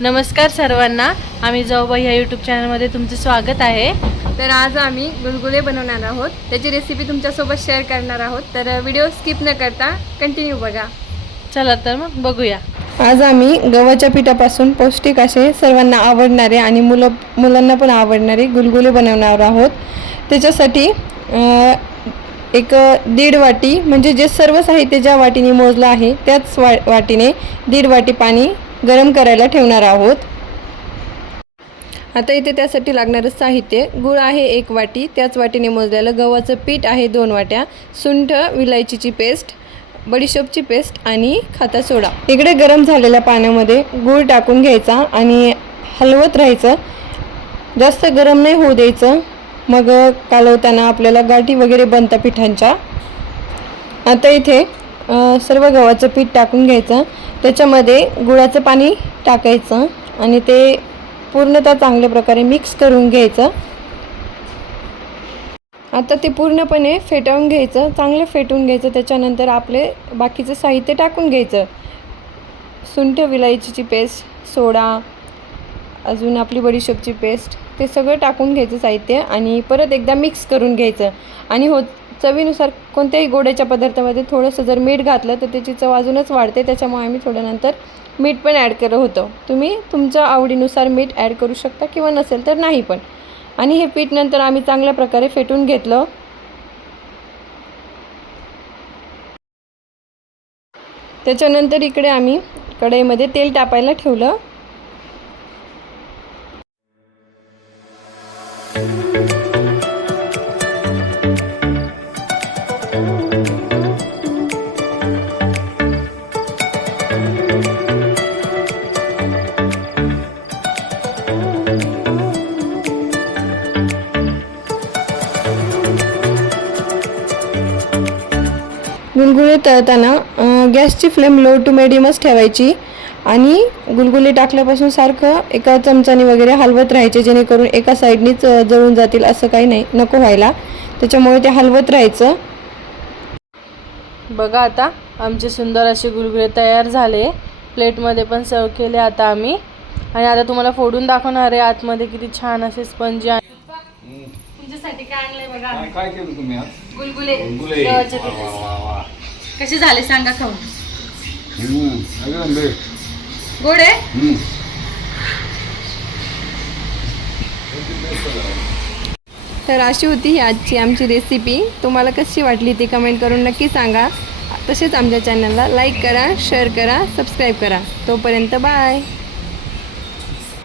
नमस्कार सर्वांना, आम्ही जाऊबाई ह्या यूट्यूब चॅनलमध्ये तुमचे स्वागत आहे। तर आज आम्ही गुलगुले बनवणार आहोत, त्याची रेसिपी तुमच्यासोबत शेअर करणार आहोत। तर व्हिडिओ स्किप न करता कंटिन्यू बघा। चला तर मग बघूया। आज आम्ही गव्हाच्या पिठापासून पौष्टिक असे सर्वांना आवडणारे आणि मुलांना पण आवडणारे गुलगुले बनवणार आहोत। त्याच्यासाठी एक 1.5 वाटी म्हणजे जे सर्व साहित्य ज्या वाटीने मोजलं आहे त्याच वाटीने 1.5 वाटी पाणी गरम करायला ठेवणार आहोत। आता इथे त्यासाठी लागणारं साहित्य गूळ आहे 1 वाटी, त्याच वाटीने मोजलेलं गव्हाचं पीठ आहे 2 वाट्या, सुंठ विलायचीची पेस्ट, बडीशोपची पेस्ट आणि खाता सोडा। इकडे गरम झालेल्या पाण्यामध्ये गूळ टाकून घ्यायचा आणि हलवत राहायचं, जास्त गरम नाही होऊ द्यायचं, मग कालवताना आपल्याला गाठी वगैरे बनतात पिठांच्या। आता इथे सर्व गव्हाचं पीठ टाकून घ्यायचं, त्याच्यामध्ये गुळाचं पाणी टाकायचं आणि ते पूर्णतः चांगल्या प्रकारे मिक्स करून घ्यायचं। आता ते पूर्णपणे फेटवून घ्यायचं, चांगलं फेटून घ्यायचं। त्याच्यानंतर आपले बाकीचं साहित्य टाकून घ्यायचं, सुंठ विलायचीची पेस्ट, सोडा, अजून आपली बडीशोपची पेस्ट, ते सगळं टाकून घ्यायचं साहित्य आणि परत एकदा मिक्स करून घ्यायचं। आणि चवीनुसार कोणत्याही गोड्याच्या पदार्थामध्ये थोडंसं जर मीठ घातलं तर त्याची चव अजूनच वाढते, त्याच्यामुळे आम्ही थोडं नंतर मीठ पण ॲड करत होतो। तुम्ही तुमच्या आवडीनुसार मीठ ॲड करू शकता किंवा नसेल तर नाही पण। आणि हे पीठ नंतर आम्ही चांगल्या प्रकारे फेटून घेतलं। त्याच्यानंतर इकडे आम्ही कढईमध्ये तेल तापायला ठेवलं। गुलगुले तळताना गॅसची फ्लेम लो टू मिडियमच ठेवायची आणि गुलगुले टाकल्यापासून सारखं एका चमचाने वगैरे हलवत राहायचे, जेणेकरून एका साईडनीच जळून जातील असं काही नाही, नको व्हायला, त्याच्यामुळे ते हलवत राहायचं। बघा आता आमचे सुंदर असे गुलगुले तयार झाले, प्लेटमध्ये पण सर्व केले आता आम्ही। आणि आता तुम्हाला फोडून दाखवणार आहे आतमध्ये किती छान असे स्पंजी आहे। तुमच्यासाठी काय आणलंय बघा। काय केलं तुम्ही आज? गुलगुले गव्हाचे पिठाचे। कसे झाले सांगा खाऊन? एकदम बेस्ट। गोड आहे? तर अशी होती ही आजची आमची रेसिपी। तुम्हाला कशी वाटली ती कमेंट करून नक्की सांगा। तसेच आमच्या चॅनलला लाईक करा, शेअर करा, सबस्क्राईब करा। तोपर्यंत बाय।